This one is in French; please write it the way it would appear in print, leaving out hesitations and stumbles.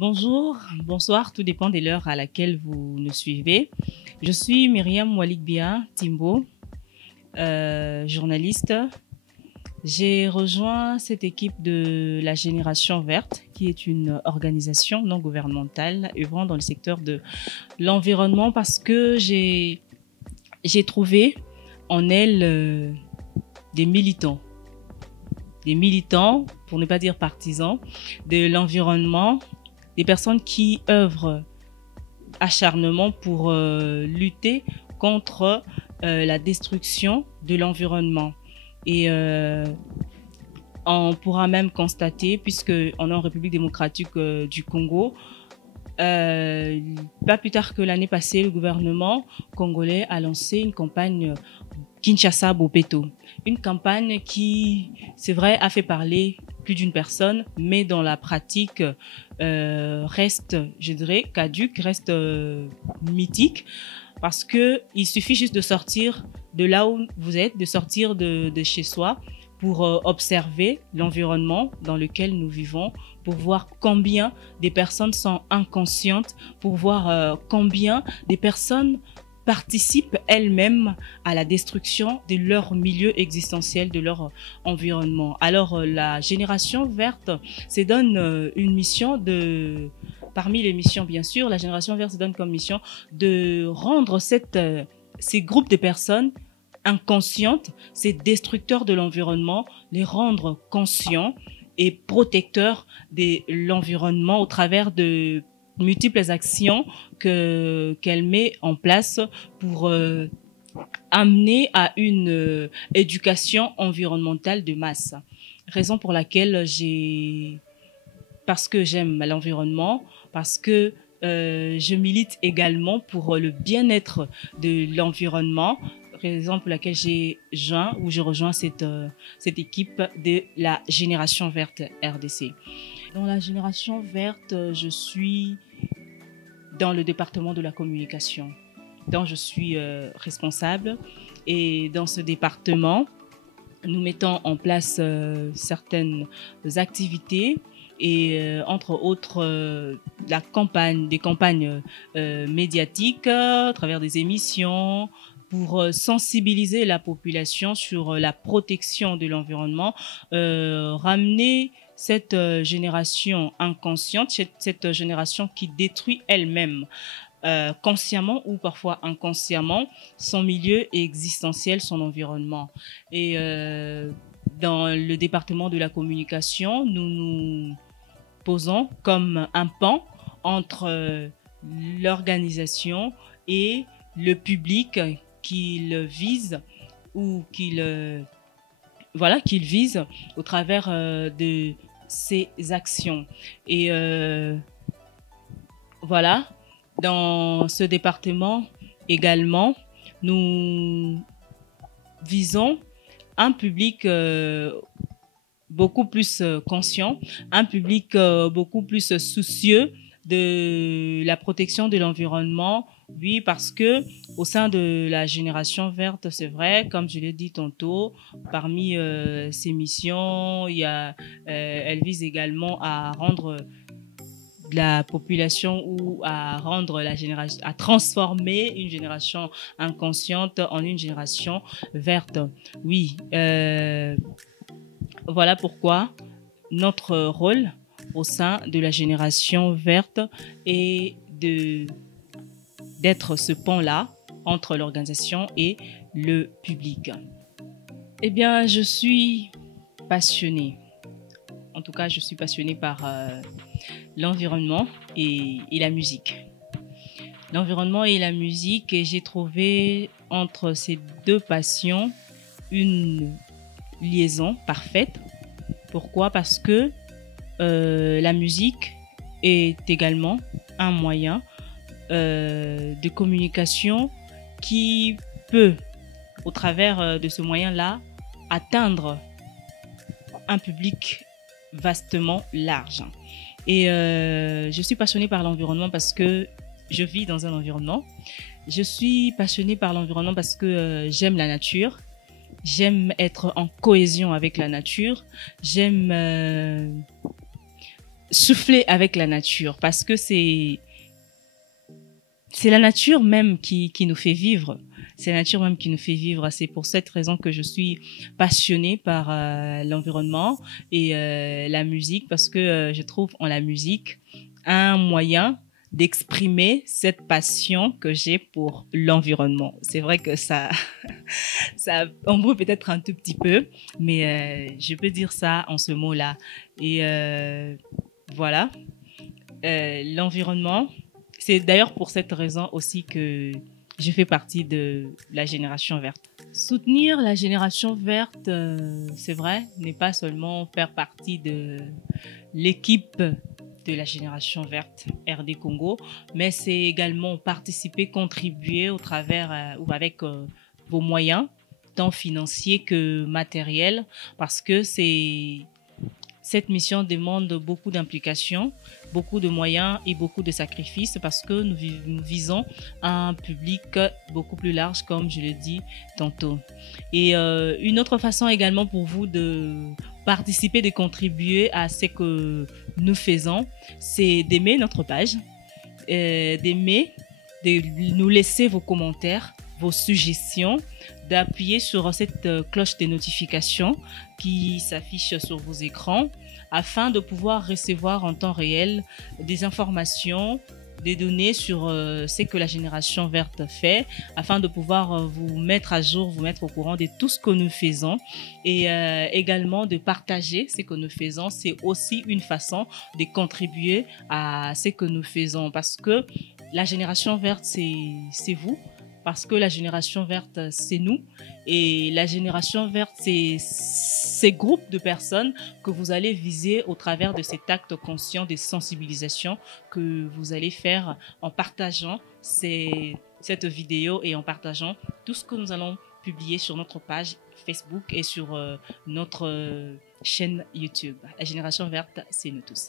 Bonjour, bonsoir, tout dépend de l'heure à laquelle vous nous suivez. Je suis Myriam Waligbia Timbo, journaliste. J'ai rejoint cette équipe de la Génération Verte, qui est une organisation non gouvernementale œuvrant dans le secteur de l'environnement parce que j'ai trouvé en elle des militants. Des militants, pour ne pas dire partisans, de l'environnement, des personnes qui œuvrent acharnement pour lutter contre la destruction de l'environnement. Et on pourra même constater, puisqu'on est en République démocratique du Congo, pas plus tard que l'année passée, le gouvernement congolais a lancé une campagne Kinshasa Bopeto. Une campagne qui, c'est vrai, a fait parler plus d'une personne, mais dans la pratique reste, je dirais, caduque, reste mythique, parce que il suffit juste de sortir de là où vous êtes, de sortir de chez soi pour observer l'environnement dans lequel nous vivons, pour voir combien des personnes sont inconscientes, pour voir combien des personnes participent elles-mêmes à la destruction de leur milieu existentiel, de leur environnement. Alors, la Génération Verte se donne une mission de... Parmi les missions, bien sûr, la Génération Verte se donne comme mission de rendre ces groupes de personnes inconscientes, ces destructeurs de l'environnement, les rendre conscients et protecteurs de l'environnement au travers de multiples actions qu'elle met en place pour amener à une éducation environnementale de masse. Raison pour laquelle parce que j'aime l'environnement, parce que je milite également pour le bien-être de l'environnement, raison pour laquelle je rejoins cette équipe de la Génération Verte RDC. Dans la Génération Verte, je suis dans le département de la communication, dont je suis responsable. Et dans ce département, nous mettons en place certaines activités et entre autres des campagnes médiatiques à travers des émissions pour sensibiliser la population sur la protection de l'environnement, ramener cette génération inconsciente, cette génération qui détruit elle-même consciemment ou parfois inconsciemment son milieu existentiel, son environnement. Et dans le département de la communication, nous nous posons comme un pont entre l'organisation et le public qu'il vise ou qu'il vise au travers de ses actions. Et voilà, dans ce département également, nous visons un public beaucoup plus conscient, un public beaucoup plus soucieux de la protection de l'environnement. Oui, parce que au sein de la Génération Verte, c'est vrai, comme je l'ai dit tantôt, parmi ses missions, elle vise également à rendre la population ou à rendre à transformer une génération inconsciente en une génération verte. Oui, voilà pourquoi notre rôle au sein de la Génération Verte est d'être ce pont-là entre l'organisation et le public. Eh bien, je suis passionnée. En tout cas, je suis passionnée par l'environnement et la musique. L'environnement et la musique, et j'ai trouvé entre ces deux passions une liaison parfaite. Pourquoi? Parce que la musique est également un moyen de communication qui peut, au travers de ce moyen-là, atteindre un public vastement large. Et je suis passionnée par l'environnement parce que je vis dans un environnement. Je suis passionnée par l'environnement parce que j'aime la nature. J'aime être en cohésion avec la nature. J'aime souffler avec la nature parce que c'est la nature même qui nous fait vivre. C'est la nature même qui nous fait vivre. C'est pour cette raison que je suis passionnée par l'environnement et la musique parce que je trouve en la musique un moyen d'exprimer cette passion que j'ai pour l'environnement. C'est vrai que ça embrouille peut-être un tout petit peu, mais je peux dire ça en ce mot-là. Et voilà, l'environnement. C'est d'ailleurs pour cette raison aussi que je fais partie de la génération verte. Soutenir la génération verte, c'est vrai, n'est pas seulement faire partie de l'équipe de la génération verte RD Congo, mais c'est également participer, contribuer au travers ou avec vos moyens, tant financiers que matériels, parce que cette mission demande beaucoup d'implication, beaucoup de moyens et beaucoup de sacrifices parce que nous visons un public beaucoup plus large, comme je l'ai dit tantôt. Et une autre façon également pour vous de participer, de contribuer à ce que nous faisons, c'est d'aimer notre page, d'aimer, de nous laisser vos commentaires, vos suggestions, d'appuyer sur cette cloche de notification qui s'affiche sur vos écrans afin de pouvoir recevoir en temps réel des informations, des données sur ce que la génération verte fait, afin de pouvoir vous mettre à jour, vous mettre au courant de tout ce que nous faisons et également de partager ce que nous faisons. C'est aussi une façon de contribuer à ce que nous faisons parce que la génération verte, c'est vous. Parce que la génération verte, c'est nous. Et la génération verte, c'est ces groupes de personnes que vous allez viser au travers de cet acte conscient de sensibilisation que vous allez faire en partageant cette vidéo et en partageant tout ce que nous allons publier sur notre page Facebook et sur notre chaîne YouTube. La génération verte, c'est nous tous.